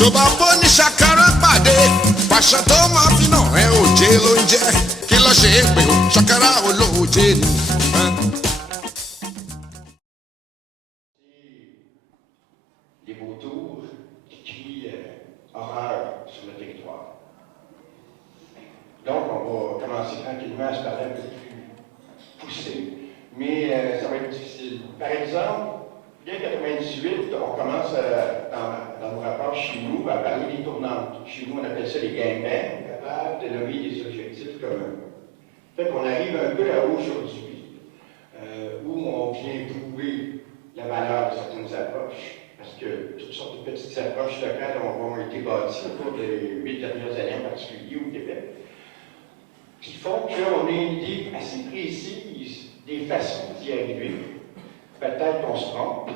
tó bá bó ní ṣàkàrà pàdé pàṣẹ tó máa fi náà ẹ òjé ló ń jẹ kí ló ṣe é pé o ṣàkàrà olóòjé ni. Les vautours qui crient horreur sur le territoire. Donc, on va commencer tranquillement à se parler un peu plus poussé, mais ça va être difficile. Par exemple, bien 98, on commence dans nos rapports chez nous à parler des tournantes. Chez nous, on appelle ça les gangbangs, capables de nommer des objectifs communs. Fait qu'on arrive un peu à aujourd'hui, où on vient prouver la valeur de certaines approches. Parce que toutes sortes de petites approches locales ont été bâties au cours des 8 dernières années, en particulier au Québec, qui font qu'on a une idée assez précise des façons d'y arriver. Peut-être qu'on se trompe,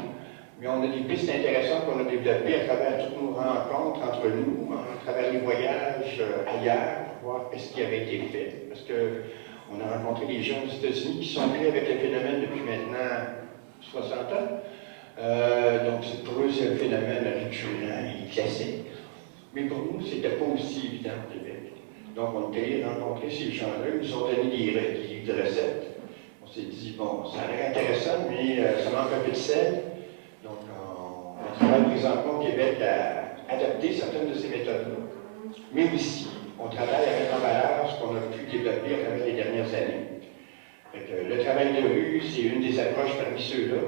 mais on a des pistes intéressantes qu'on a développées à travers toutes nos rencontres entre nous, à travers les voyages ailleurs, pour voir ce qui avait été fait. Parce qu'on a rencontré des gens aux États-Unis qui sont pris avec le phénomène depuis maintenant 60 ans. Donc pour eux, c'est un phénomène récurrent et classique. Mais pour nous, c'était pas aussi évident au Québec. Donc on est allé rencontrer ces gens-là, ils nous ont donné des livres de recettes. On s'est dit, bon, ça a l'air intéressant, mais ça manque un peu de sel. Donc on travaille présentement au Québec à adapter certaines de ces méthodes-là. Mais aussi, on travaille à mettre en valeur ce qu'on a pu développer à travers les dernières années. Le travail de rue, c'est une des approches parmi ceux-là.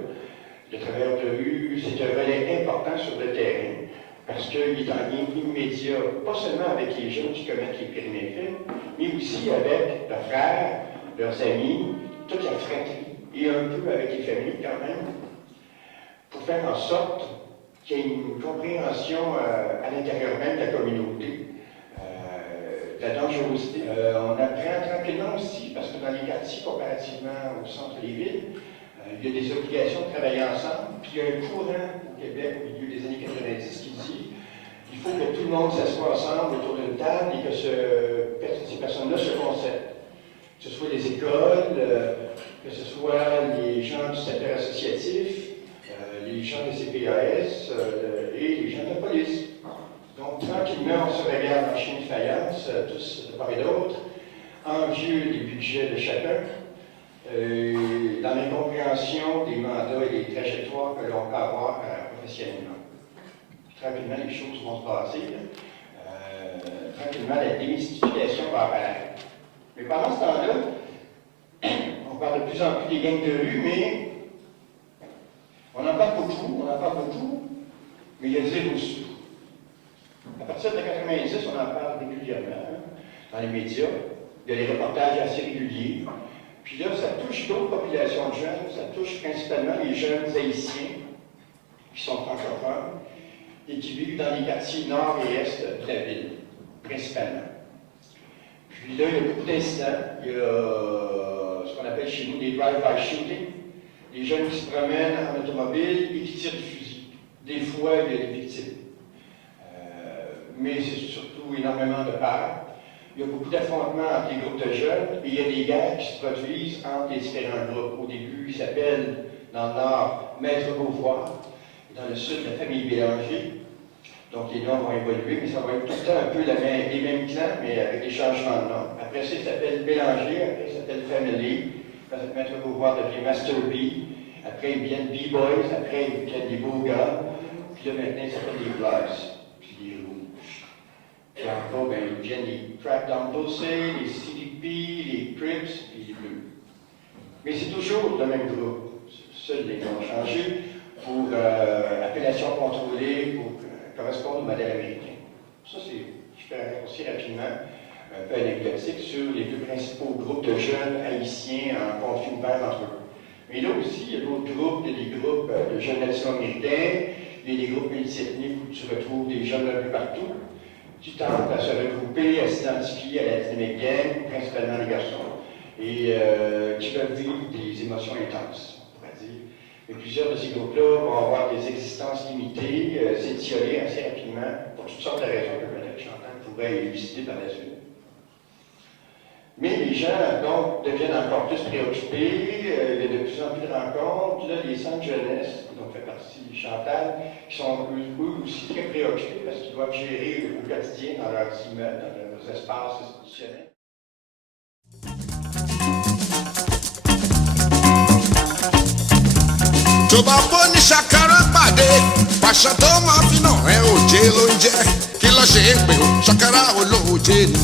Le travail de rue, c'est un relais important sur le terrain, parce qu'il est en lien immédiat, pas seulement avec les jeunes qui commettent les pires méfaits, mais aussi avec leurs frères, leurs amis, toute la fratrie, et un peu avec les familles quand même, pour faire en sorte qu'il y ait une compréhension à l'intérieur même de la communauté, de la dangerosité. On apprend tranquillement aussi, parce que dans les quartiers, comparativement au centre des villes, il y a des obligations de travailler ensemble, puis il y a un courant au Québec au milieu des années 90 qui dit qu'il faut que tout le monde s'assoie ensemble autour d'une table et que ces personnes-là se concertent. Que ce soit les écoles, que ce soit les gens du secteur associatif, les gens des CPAS et les gens de la police. Donc tranquillement, on se regarde en chien de faïence, tous de part et d'autre, envieux des budgets de chacun. Dans l'incompréhension des mandats et des trajectoires que l'on peut avoir professionnellement. Tranquillement, les choses vont se passer. Tranquillement, la démystification va apparaître. Mais pendant ce temps-là, on parle de plus en plus des gangs de rue, mais on en parle beaucoup, mais il y a zéro sous. À partir de 90, on en parle régulièrement dans les médias. Il y a des reportages assez réguliers. Puis là, ça touche d'autres populations de jeunes, ça touche principalement les jeunes haïtiens qui sont francophones et qui vivent dans les quartiers nord et est de la ville, principalement. Puis là, il y a beaucoup d'incidents. Il y a ce qu'on appelle chez nous des drive-by shooting, les jeunes qui se promènent en automobile et qui tirent du fusil. Des fois, il y a des victimes. Mais c'est surtout énormément de peur. Il y a beaucoup d'affrontements entre les groupes de jeunes et il y a des guerres qui se produisent entre les différents groupes. Au début, ils s'appellent, dans le nord, Maître Beauvoir, et dans le sud, la famille Bélanger. Donc les noms vont évoluer, mais ça va être tout le temps un peu les mêmes clans, mais avec des changements de nom. Après ça, il s'appelle Bélanger, après il s'appelle Family, après Maître Beauvoir devient Master B, après ils viennent B-Boys, après ils viennent des beaux gars, puis là maintenant ils s'appellent les Bloods, puis les Rouges. Puis encore, ben, ils viennent les Crackdown Posés, les CDP, les Crips, et les Bleus. Mais c'est toujours le même groupe. Seuls les noms ont changé pour appellation contrôlée, pour correspondre au modèle américain. Ça, je fais un raccourci rapidement, un peu anecdotique, sur les deux principaux groupes de jeunes haïtiens en conflit ouvert entre eux. Mais là aussi, il y a d'autres groupes, il y a des groupes de jeunes latino-américains, il y a des groupes multiethniques où tu retrouves des jeunes un peu partout, qui tentent à se regrouper, à s'identifier à la dynamique gang, principalement les garçons, et qui veulent vivre des émotions intenses, on pourrait dire. Et plusieurs de ces groupes-là vont avoir des existences limitées, s'étioler assez rapidement, pour toutes sortes de raisons que peut-être Chantal pourrait élucider par la suite. Mais les gens, donc, deviennent encore plus préoccupés, il y a de plus en plus de rencontres, fond, tu as les centres jeunesse, dont fait partie Chantal, qui sont eux aussi très préoccupés parce qu'ils doivent gérer au quotidien dans leurs immeubles, dans leurs espaces institutionnels. tó bá bó ní ṣàkàrà pàdé pàṣẹ tó máa fi náà ẹ òjé ló ń jẹ kí ló ṣe é pé ó ṣàkàrà olóòjé ni.